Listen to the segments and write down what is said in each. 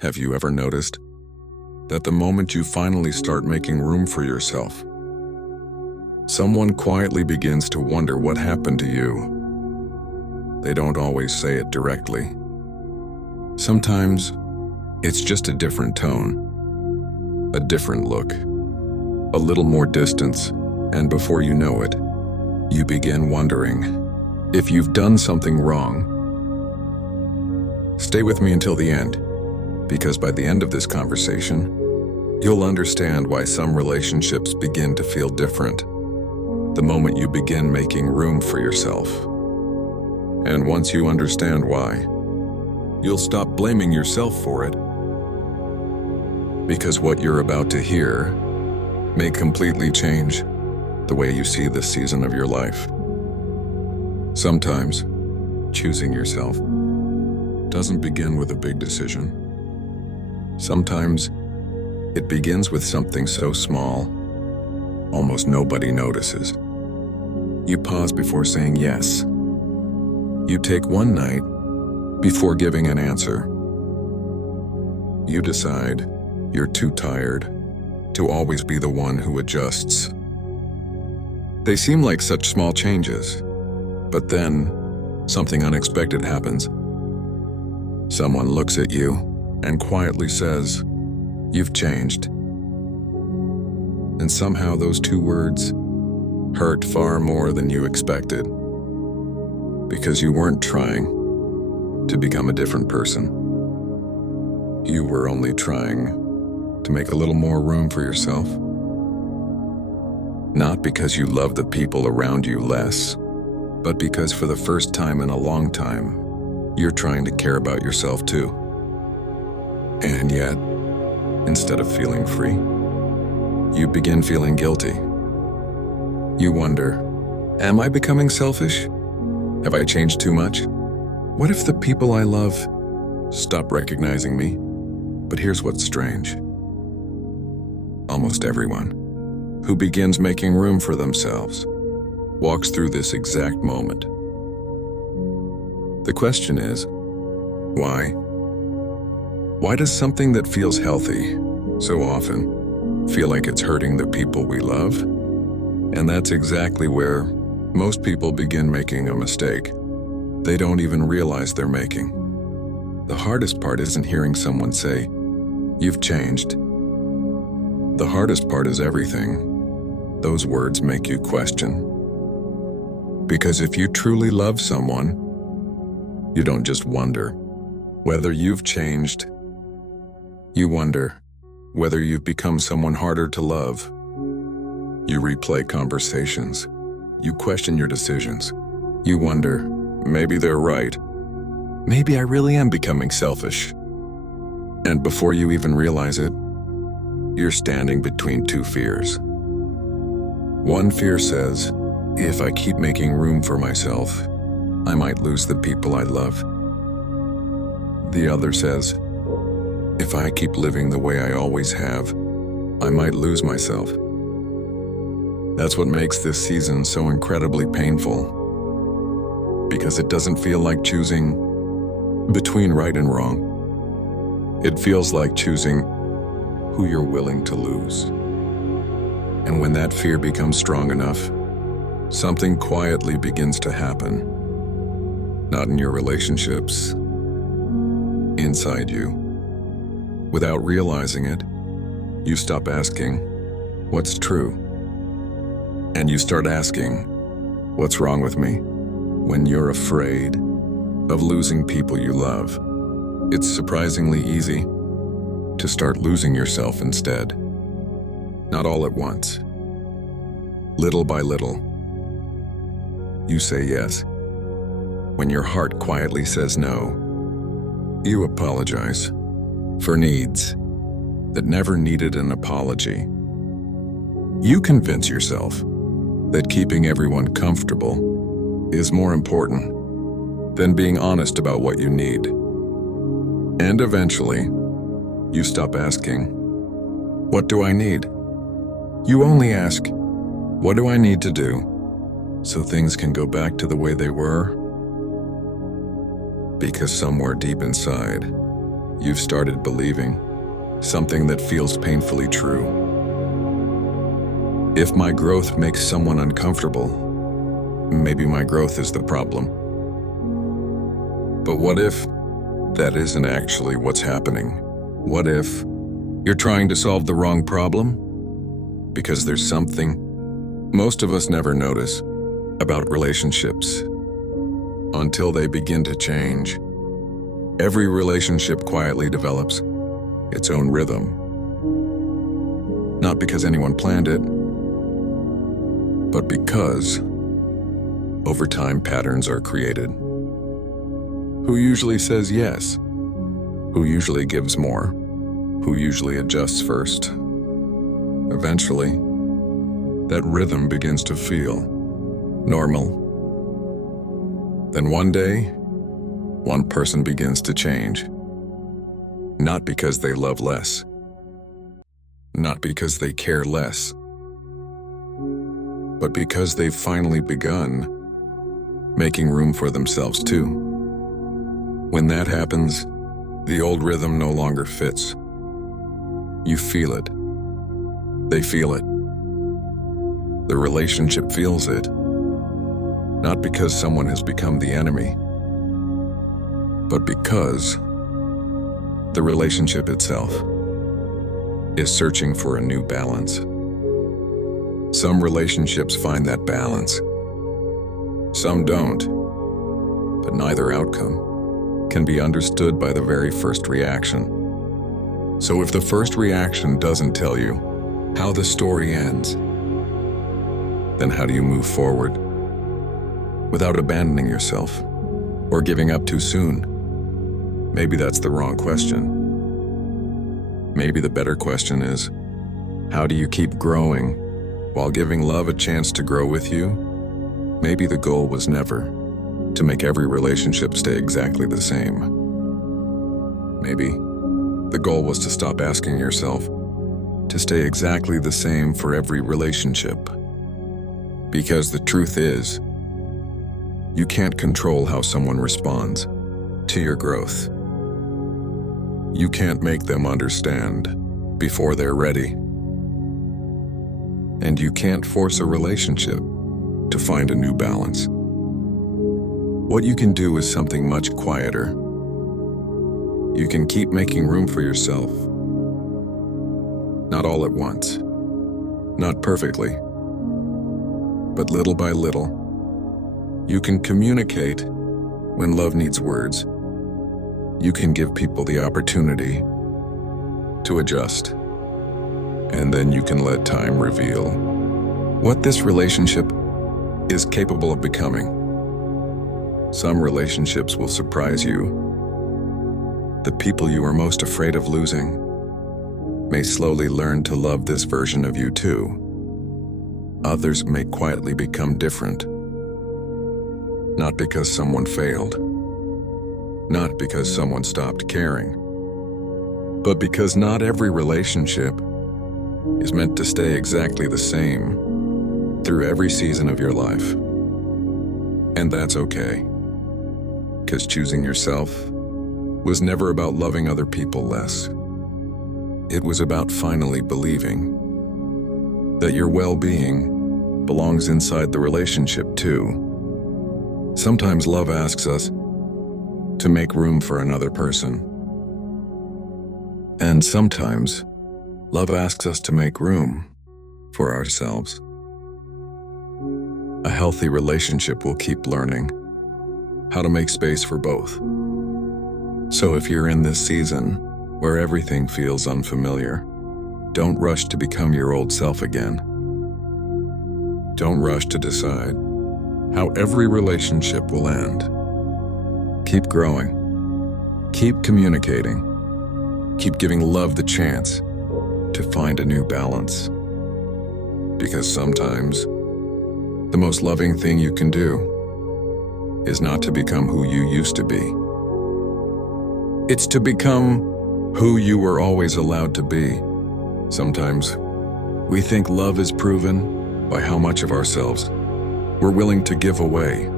Have you ever noticed that the moment you finally start making room for yourself, someone quietly begins to wonder what happened to you? They don't always say it directly. Sometimes it's just a different tone, a different look, a little more distance, and before you know it, you begin wondering if you've done something wrong. Stay with me until the end, because by the end of this conversation, you'll understand why some relationships begin to feel different the moment you begin making room for yourself. And once you understand why, you'll stop blaming yourself for it, because what you're about to hear may completely change the way you see this season of your life. Sometimes, choosing yourself doesn't begin with a big decision. Sometimes, it begins with something so small, almost nobody notices. You pause before saying yes. You take one night before giving an answer. You decide you're too tired to always be the one who adjusts. They seem like such small changes, but then something unexpected happens. Someone looks at you and quietly says, "You've changed." And somehow those two words hurt far more than you expected, because you weren't trying to become a different person. You were only trying to make a little more room for yourself. Not because you love the people around you less, but because for the first time in a long time, you're trying to care about yourself too. And yet, instead of feeling free, you begin feeling guilty. You wonder, am I becoming selfish? Have I changed too much? What if the people I love stop recognizing me? But here's what's strange. Almost everyone who begins making room for themselves walks through this exact moment. The question is, why? Why does something that feels healthy so often feel like it's hurting the people we love? And that's exactly where most people begin making a mistake they don't even realize they're making. The hardest part isn't hearing someone say, "You've changed." The hardest part is everything those words make you question. Because if you truly love someone, you don't just wonder whether you've changed. You wonder whether you've become someone harder to love. You replay conversations. You question your decisions. You wonder, maybe they're right. Maybe I really am becoming selfish. And before you even realize it, you're standing between two fears. One fear says, if I keep making room for myself, I might lose the people I love. The other says, if I keep living the way I always have, I might lose myself. That's what makes this season so incredibly painful, because it doesn't feel like choosing between right and wrong. It feels like choosing who you're willing to lose. And when that fear becomes strong enough, something quietly begins to happen. Not in your relationships, inside you. Without realizing it, you stop asking, what's true? And you start asking, what's wrong with me? When you're afraid of losing people you love, it's surprisingly easy to start losing yourself instead. Not all at once. Little by little. You say yes when your heart quietly says no. You apologize for needs that never needed an apology. You convince yourself that keeping everyone comfortable is more important than being honest about what you need. And eventually, you stop asking, what do I need? You only ask, what do I need to do so things can go back to the way they were? Because somewhere deep inside, you've started believing something that feels painfully true. If my growth makes someone uncomfortable, maybe my growth is the problem. But what if that isn't actually what's happening? What if you're trying to solve the wrong problem? Because there's something most of us never notice about relationships until they begin to change. Every relationship quietly develops its own rhythm. Not because anyone planned it, but because over time patterns are created. Who usually says yes? Who usually gives more? Who usually adjusts first? Eventually, that rhythm begins to feel normal. Then one day, one person begins to change. Not because they love less, not because they care less, but because they've finally begun making room for themselves too. When that happens, the old rhythm no longer fits. You feel it. They feel it. The relationship feels it. Not because someone has become the enemy, but because the relationship itself is searching for a new balance. Some relationships find that balance. Some don't. But neither outcome can be understood by the very first reaction. So if the first reaction doesn't tell you how the story ends, then how do you move forward without abandoning yourself or giving up too soon? Maybe that's the wrong question. Maybe the better question is, how do you keep growing while giving love a chance to grow with you? Maybe the goal was never to make every relationship stay exactly the same. Maybe the goal was to stop asking yourself to stay exactly the same for every relationship. Because the truth is, you can't control how someone responds to your growth. You can't make them understand before they're ready. And you can't force a relationship to find a new balance. What you can do is something much quieter. You can keep making room for yourself. Not all at once, not perfectly, but little by little. You can communicate when love needs words. You can give people the opportunity to adjust. And then you can let time reveal what this relationship is capable of becoming. Some relationships will surprise you. The people you are most afraid of losing may slowly learn to love this version of you too. Others may quietly become different. Not because someone failed, not because someone stopped caring, but because not every relationship is meant to stay exactly the same through every season of your life. And that's okay, because choosing yourself was never about loving other people less. It was about finally believing that your well-being belongs inside the relationship too. Sometimes love asks us to make room for another person. And sometimes love asks us to make room for ourselves. A healthy relationship will keep learning how to make space for both. So if you're in this season where everything feels unfamiliar, don't rush to become your old self again. Don't rush to decide how every relationship will end. Keep growing. Keep communicating. Keep giving love the chance to find a new balance. Because sometimes the most loving thing you can do is not to become who you used to be. It's to become who you were always allowed to be. Sometimes we think love is proven by how much of ourselves we're willing to give away.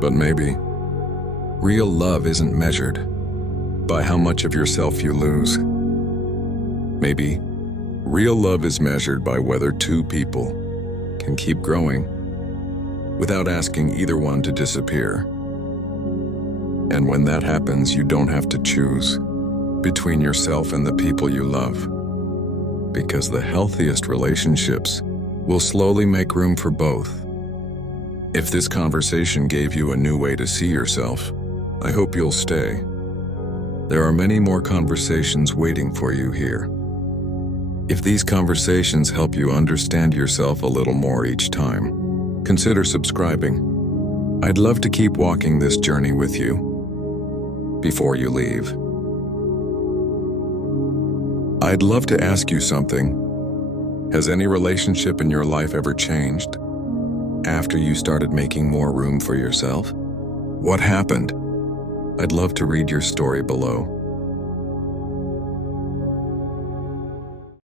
But maybe real love isn't measured by how much of yourself you lose. Maybe real love is measured by whether two people can keep growing without asking either one to disappear. And when that happens, you don't have to choose between yourself and the people you love, because the healthiest relationships will slowly make room for both. If this conversation gave you a new way to see yourself, I hope you'll stay. There are many more conversations waiting for you here. If these conversations help you understand yourself a little more each time, consider subscribing. I'd love to keep walking this journey with you. Before you leave, I'd love to ask you something. Has any relationship in your life ever changed after you started making more room for yourself? What happened? I'd love to read your story below.